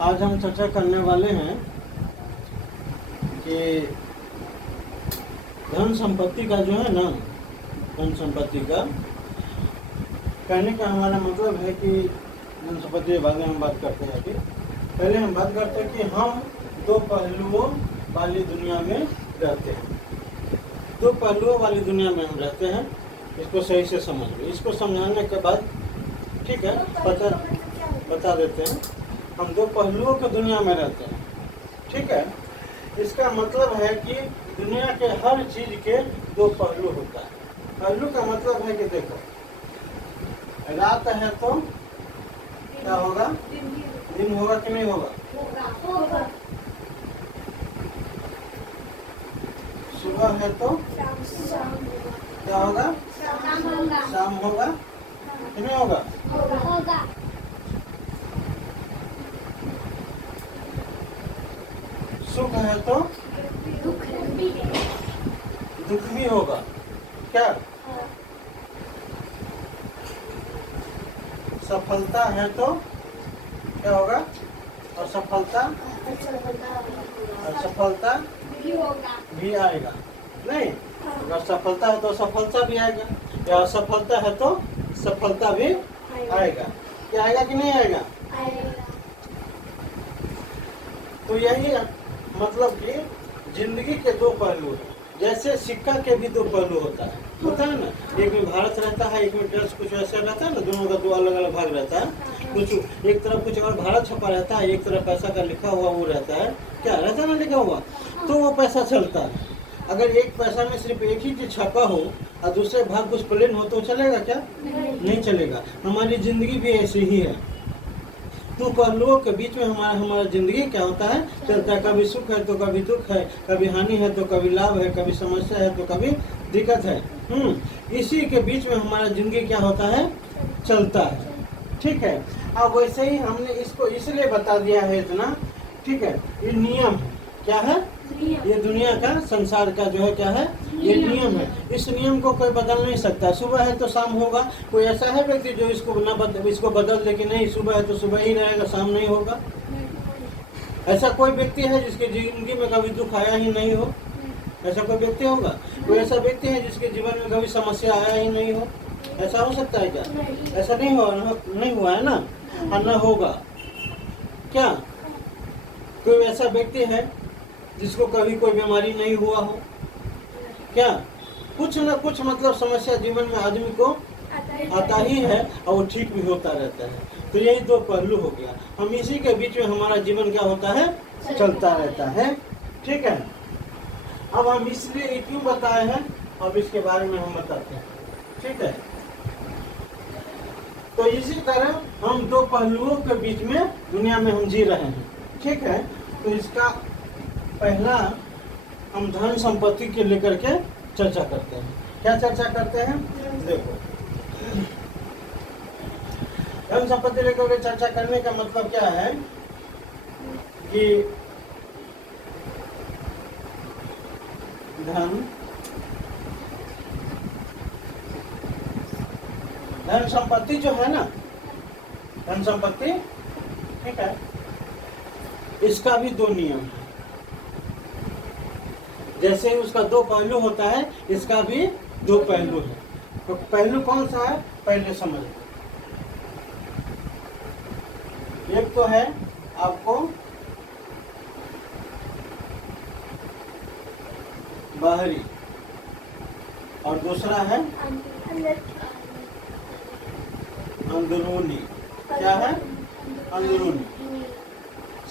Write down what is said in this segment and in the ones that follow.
आज हम चर्चा करने वाले हैं कि धन संपत्ति का जो है ना, धन संपत्ति का कहने का हमारा मतलब है कि धन संपत्ति के बारे में हम बात करते हैं। अभी पहले हम बात करते हैं कि हम दो पहलुओं वाली दुनिया में रहते हैं। दो पहलुओं वाली दुनिया में हम रहते हैं, इसको सही से समझ लो। इसको समझाने के बाद ठीक है बता देते हैं। हम दो पहलुओं की दुनिया में रहते हैं, ठीक है। इसका मतलब है कि दुनिया के हर चीज के दो पहलू होता है। पहलू का मतलब है कि देखो, रात है तो क्या होगा, दिन होगा कि नहीं होगा। सुबह है तो क्या होगा, शाम होगा कि नहीं होगा। सुख है तो दुख भी होगा क्या। सफलता है तो क्या होगा, और सफलता भी आएगा नहीं। अगर सफलता है तो सफलता भी आएगा, या असफलता है तो सफलता भी आएगा। क्या आएगा कि नहीं आएगा। तो यही मतलब कि जिंदगी के दो पहलू हैं। जैसे सिक्का के भी दो पहलू होता है ना। एक में भारत रहता है, एक में ड्रेस कुछ ऐसा रहता है ना, दोनों का दो अलग अलग भाग रहता है। कुछ एक तरफ कुछ अगर भारत छपा रहता है, एक तरफ पैसा का लिखा हुआ वो रहता है, क्या रहता है ना लिखा हुआ, तो वो पैसा चलता है। अगर एक पैसा में सिर्फ एक ही चीज छपा हो और दूसरे भाग कुछ प्लेन हो तो चलेगा क्या, नहीं चलेगा। हमारी जिंदगी भी ऐसी ही है। दो पहलुओं के बीच में हमारा जिंदगी क्या होता है, चलता है। कभी सुख है तो कभी दुख है, कभी हानि है तो कभी लाभ है, कभी समस्या है तो कभी दिक्कत है। इसी के बीच में हमारा जिंदगी क्या होता है, चलता है, ठीक है। अब वैसे ही हमने इसको इसलिए बता दिया है इतना, ठीक है। ये नियम है, क्या है, ये दुनिया का संसार का जो है क्या है, ये नियम है। इस नियम को कोई बदल नहीं सकता। सुबह है तो शाम होगा। कोई ऐसा है व्यक्ति जो इसको बदल दे कि नहीं सुबह है तो सुबह ही रहेगा, शाम नहीं होगा। ऐसा कोई व्यक्ति है जिसकी जिंदगी में कभी दुख आया ही नहीं हो, ऐसा कोई व्यक्ति होगा। कोई ऐसा व्यक्ति है जिसके जीवन में कभी समस्या आया ही नहीं हो, ऐसा हो सकता है क्या, ऐसा नहीं हुआ है ना, और न होगा क्या। कोई ऐसा व्यक्ति है जिसको कभी कोई बीमारी नहीं हुआ हो क्या। कुछ न कुछ मतलब समस्या जीवन में आदमी को आता ही है और वो ठीक भी होता रहता है। तो यही दो पहलू हो गया। हम इसी के बीच में हमारा जीवन क्या होता है, चलता रहता है, ठीक है। अब हम इसलिए क्यों बताए हैं, अब इसके बारे में हम बताते हैं, ठीक है। तो इसी तरह हम दो पहलुओं के बीच में दुनिया में हम जी रहे हैं, ठीक है। तो इसका पहला हम धन संपत्ति के लेकर के चर्चा करते हैं। क्या चर्चा करते हैं, देखो धन संपत्ति लेकर के चर्चा करने का मतलब क्या है कि धन संपत्ति जो है ना, धन संपत्ति, ठीक है, इसका भी दो नियम है। जैसे ही उसका दो पहलू होता है, इसका भी दो पहलू है। तो पहलू कौन सा है, पहले समझ। एक तो है आपको बाहरी, और दूसरा है अंदरूनी। क्या है, अंदरूनी।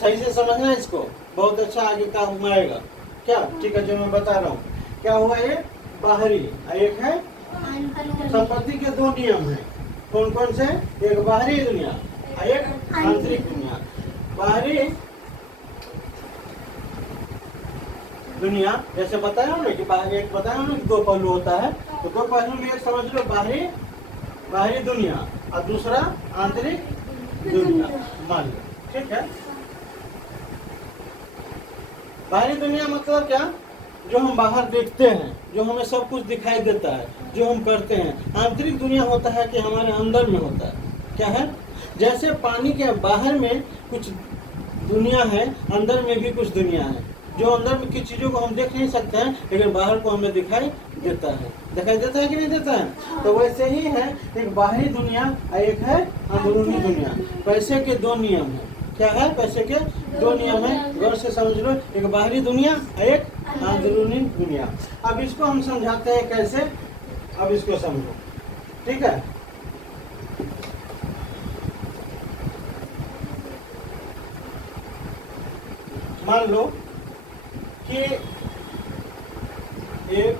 सही से समझना इसको, बहुत अच्छा आगे काम आएगा क्या, ठीक है। जो मैं बता रहा हूँ क्या हुआ, ये बाहरी, एक है संपत्ति के दो नियम है। कौन कौन से, एक बाहरी दुनिया, एक आंतरिक दुनिया। बाहरी दुनिया जैसे बताया ना कि बाहरी, एक बताया ना कि दो पहलू होता है। तो दो पहलू में एक समझ लो बाहरी दुनिया, और दूसरा आंतरिक दुनिया मान लो, ठीक है। बाहरी दुनिया मतलब क्या, जो हम बाहर देखते हैं, जो हमें सब कुछ दिखाई देता है, जो हम करते हैं। आंतरिक दुनिया होता है कि हमारे अंदर में होता है। क्या है, जैसे पानी के बाहर में कुछ दुनिया है, अंदर में भी कुछ दुनिया है, जो अंदर में की चीजों को हम देख नहीं सकते हैं लेकिन बाहर को हमें दिखाई देता है। दिखाई देता है कि नहीं देता है? तो वैसे ही है, एक बाहरी दुनिया और एक है अंदरूनी दुनिया। पैसे के दो नियम है। क्या है? पैसे के दो नियम है, गौर से समझ लो। एक बाहरी दुनिया और एक अंदरूनी दुनिया। अब इसको हम समझाते हैं कैसे, अब इसको समझो, ठीक है। मान लो कि एक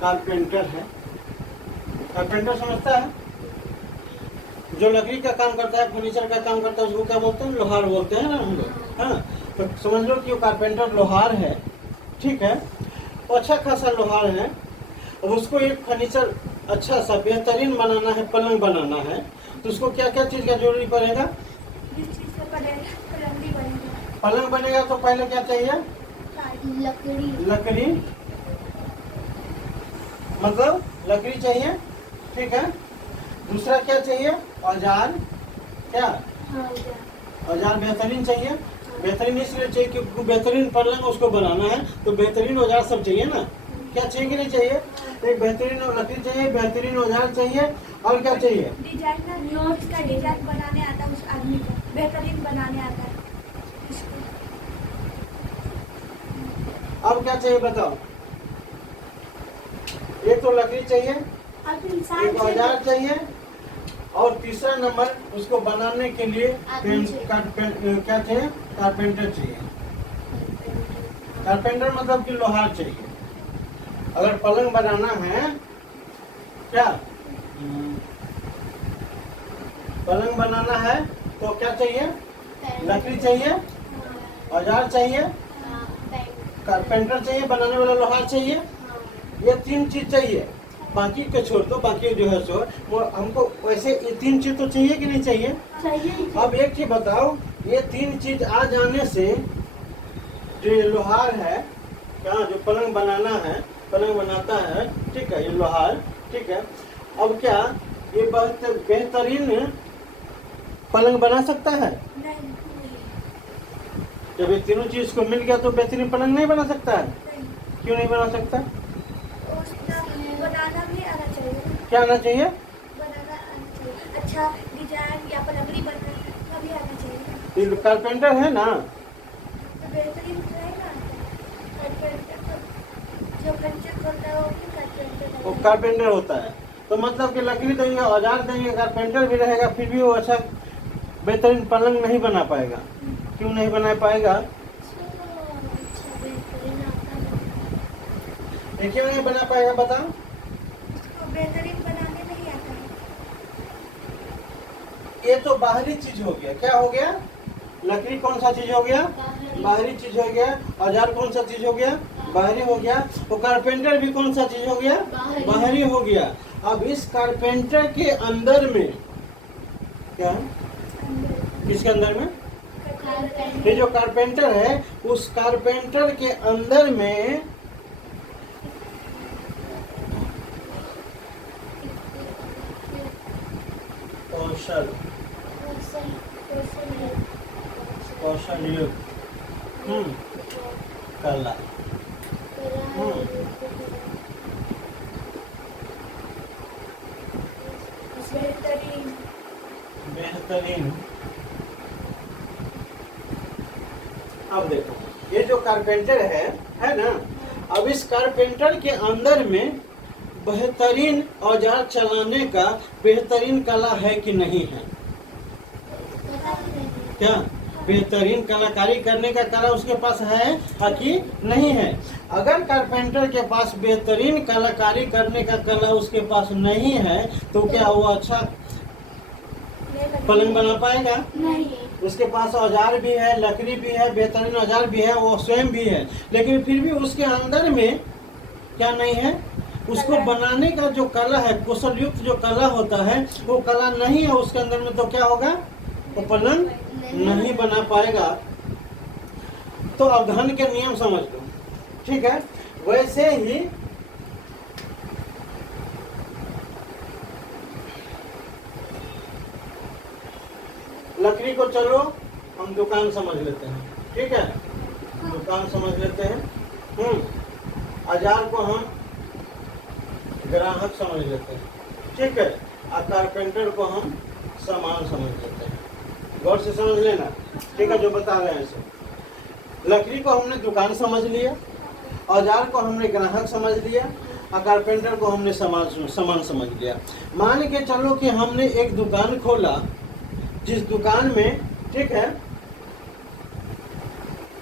कारपेंटर है। कारपेंटर समझता है? जो लकड़ी का काम करता है, फर्नीचर का काम करता है, उसको क्या बोलते हैं? लोहार बोलते हैं ना हम लोग। हाँ, तो समझ लो कि वो कारपेंटर लोहार है, ठीक है। अच्छा खासा लोहार है। अब उसको एक फर्नीचर अच्छा सा बेहतरीन बनाना है, पलंग बनाना है, तो उसको क्या क्या चीज का जरूरी पड़ेगा? पलंग बनेगा तो पहले क्या चाहिए? लकड़ी, मतलब लकड़ी चाहिए, ठीक है। दूसरा क्या चाहिए? औजार। क्या? औजार बेहतरीन चाहिए। बेहतरीन इसलिए चाहिए क्योंकि बेहतरीन पलंग उसको बनाना है तो बेहतरीन औजार सब चाहिए ना। क्या चाहिए कि नहीं चाहिए? एक बेहतरीन लकड़ी चाहिए, बेहतरीन औजार चाहिए, और क्या चाहिए? डिजाइन बनाने आता है उस आदमी को, बेहतरीन बनाने आता है। अब क्या चाहिए बताओ? एक तो लकड़ी चाहिए, एक औजार चाहिए, और तीसरा नंबर उसको बनाने के लिए क्या चाहिए? कारपेंटर चाहिए। कारपेंटर मतलब कि लोहार चाहिए। अगर पलंग बनाना है, क्या पलंग बनाना है तो क्या चाहिए? लकड़ी चाहिए, औजार चाहिए, कारपेंटर चाहिए, बनाने वाला लोहार चाहिए। ये तीन चीज चाहिए। बाकी को छोड़ दो, बाकी जो है सो वो हमको वैसे ये तीन चीज तो चाहिए कि नहीं चाहिए? चाहिए। अब एक चीज बताओ, ये तीन चीज आ जाने से जो ये लोहार है, क्या जो पलंग बनाना है, पलंग बनाता है, ठीक है, ये लोहार, ठीक है। अब क्या ये बेहतरीन पलंग बना सकता है? नहीं। जब ये तीनों चीज को मिल गया तो बेहतरीन पलंग नहीं बना सकता है। क्यों नहीं बना सकता? बनाना भी आना चाहिए। क्या आना चाहिए? बनाना आना चाहिए। अच्छा डिजाइन या फिर लकड़ी बनाना भी आना चाहिए। ये कारपेंटर है ना, तो बेहतरीन रहेगा। जो फर्नीचर करता है वो कारपेंटर होता है। तो मतलब कि लकड़ी देंगे, औजार देंगे, कारपेंटर भी रहेगा, फिर भी वो अच्छा बेहतरीन पलंग नहीं बना पाएगा। क्यों नहीं बना पाएगा? क्यों नहीं बना पाएगा बताओ? बेहतरीन बनाने नहीं आता है। ये तो बाहरी चीज हो गया। क्या हो गया? लकड़ी कौन सा चीज हो गया? बाहरी चीज हो गया। औजार कौन सा चीज हो गया? बाहरी हो गया। तो कारपेंटर भी कौन सा चीज हो गया? बाहरी हो गया। अब इस कारपेंटर के अंदर में क्या है? किसके अंदर में? ये जो कारपेंटर है, उस कारपेंटर के अंदर में कौशल युक्त कला, बेहतरीन। अब देखो, ये जो कारपेंटर है ना, अब इस कारपेंटर के अंदर में बेहतरीन औजार चलाने का बेहतरीन कला है कि नहीं है? क्या बेहतरीन कलाकारी करने का कला उसके पास है कि नहीं है? अगर कारपेंटर के पास बेहतरीन कलाकारी करने का कला उसके पास नहीं है तो क्या वो अच्छा पलंग बना पाएगा? नहीं। उसके पास औजार भी है, लकड़ी भी है, बेहतरीन औजार भी है, वो स्वयं भी है, लेकिन फिर भी उसके अंदर में क्या नहीं है? उसको बनाने का जो कला है, कौशल युक्त जो कला होता है, वो कला नहीं है उसके अंदर में, तो क्या होगा? वो पलंग नहीं बना पाएगा। तो अब धन के नियम समझ लो, ठीक है। वैसे ही लकड़ी को चलो हम दुकान समझ लेते हैं, ठीक है, दुकान समझ लेते हैं। औजार को हम ग्राहक समझ लेते हैं, ठीक है, और कारपेंटर को हम सामान समझ लेते हैं। गौर से समझ लेना, ठीक है, जो बता रहे हैं सो। लकड़ी को हमने दुकान समझ लिया, औजार को हमने ग्राहक समझ लिया, और कारपेंटर को हमने सामान समझ लिया। मान के चलो कि हमने एक दुकान खोला, जिस दुकान में, ठीक है,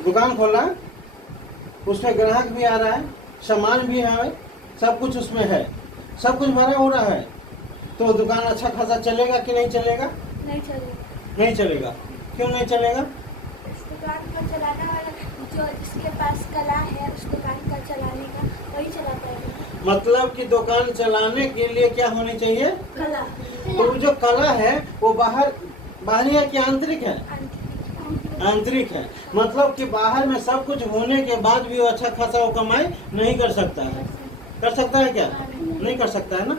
दुकान खोला, उसमें ग्राहक भी आ रहा है, सामान भी है, सब कुछ उसमें है, सब कुछ भरा हो रहा है, तो दुकान अच्छा खासा चलेगा कि नहीं चलेगा? नहीं चलेगा। नहीं चलेगा। क्यों नहीं चलेगा? इस दुकान को चलाने वाला जो जिसके पास कला है उस दुकान का चलाने का वही चला पाएगा। मतलब कि दुकान चलाने के लिए क्या होनी चाहिए? कला। तो जो कला है वो बाहरी है कि आंतरिक है? आंतरिक है। मतलब कि बाहर में सब कुछ होने के बाद भी वो अच्छा खासा वो कमाई नहीं कर सकता है। कर सकता है क्या? नहीं कर सकता है ना।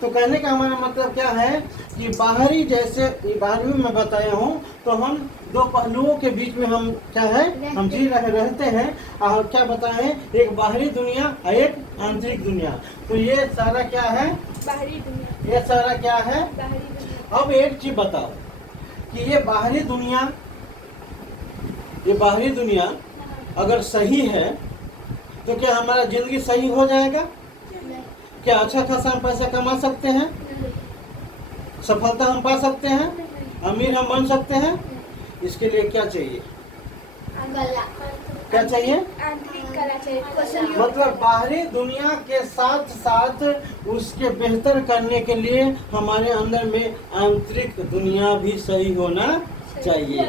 तो कहने का हमारा मतलब क्या है कि बाहरी, जैसे बाहरी में बताया हूँ, तो हम दो पहलुओं के बीच में हम क्या है, हम जी रहते हैं। और क्या बताएं, एक बाहरी दुनिया और एक आंतरिक दुनिया। तो ये सारा क्या है? बाहरी दुनिया। ये सारा क्या है? बाहरी दुनिया। अब एक चीज बताओ कि ये बाहरी दुनिया अगर सही है तो क्या हमारा जिंदगी सही हो जाएगा? क्या अच्छा खासा हम पैसा कमा सकते हैं? सफलता हम पा सकते हैं? अमीर हम बन सकते हैं? इसके लिए क्या चाहिए? क्या चाहिए? आंतरिक कला चाहिए। मतलब बाहरी दुनिया के साथ साथ उसके बेहतर करने के लिए हमारे अंदर में आंतरिक दुनिया भी सही होना चाहिए।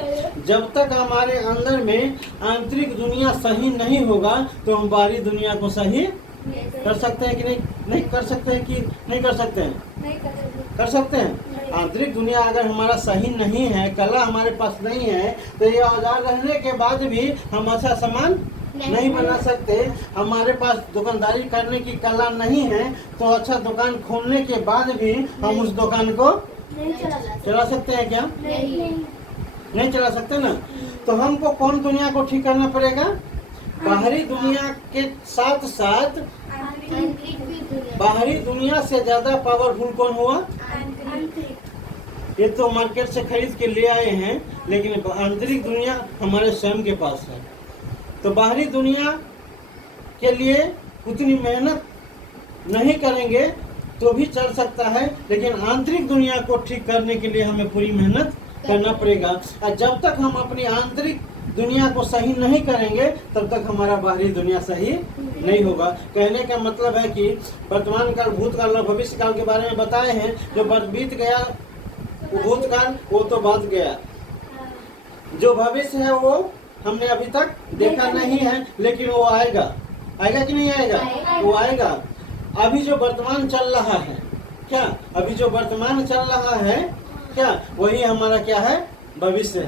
जब तक हमारे अंदर में आंतरिक दुनिया सही नहीं होगा तो हम बाहरी दुनिया को सही कर सकते हैं कि नहीं कर सकते हैं कि नहीं कर सकते हैं? नहीं कर सकते। कर सकते हैं। आंतरिक दुनिया अगर हमारा सही नहीं है, कला हमारे पास नहीं है, तो ये औजार रहने के बाद भी हम अच्छा सामान नहीं बना सकते। हमारे पास दुकानदारी करने की कला नहीं है, तो अच्छा दुकान खोलने के बाद भी हम उस दुकान को नहीं चला सकते हैं क्या? नहीं चला सकते ना। तो हमको कौन दुनिया को ठीक करना पड़ेगा? बाहरी दुनिया के साथ साथ बाहरी दुनिया से ज्यादा पावरफुल कौन हुआ? ये तो मार्केट से खरीद के ले आए हैं, लेकिन आंतरिक दुनिया हमारे स्वयं के पास है। तो बाहरी दुनिया के लिए उतनी मेहनत नहीं करेंगे तो भी चल सकता है, लेकिन आंतरिक दुनिया को ठीक करने के लिए हमें पूरी मेहनत करना पड़ेगा। और जब तक हम अपनी आंतरिक दुनिया को सही नहीं करेंगे तब तक हमारा बाहरी दुनिया सही नहीं होगा। कहने का मतलब है कि वर्तमान काल, भूतकाल और भविष्य काल के बारे में बताए हैं। जो बीत गया वो भूतकाल, वो तो बात गया। जो भविष्य है वो हमने अभी तक देखा नहीं है, लेकिन वो आएगा। आएगा कि नहीं आएगा? वो आएगा। अभी जो वर्तमान चल रहा है, क्या अभी जो वर्तमान चल रहा है, क्या वही हमारा क्या है? भविष्य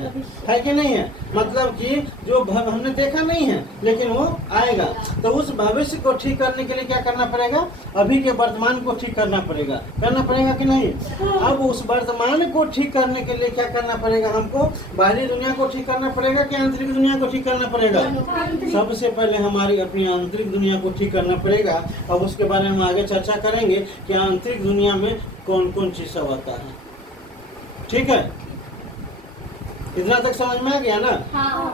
है कि नहीं है? मतलब कि जो हमने देखा नहीं है लेकिन वो आएगा। तो उस भविष्य को ठीक करने के लिए क्या करना पड़ेगा? अभी के वर्तमान को ठीक करना पड़ेगा कि नहीं? अब उस वर्तमान को ठीक करने के लिए क्या करना पड़ेगा? हमको बाहरी दुनिया को ठीक करना पड़ेगा कि आंतरिक दुनिया को ठीक करना पड़ेगा? सबसे पहले हमारी अपनी आंतरिक दुनिया को ठीक करना पड़ेगा। अब उसके बारे में हम आगे चर्चा करेंगे कि आंतरिक दुनिया में कौन कौन चीज सब आता है। ठीक है, इतना तक समझ में आ गया ना? हाँ।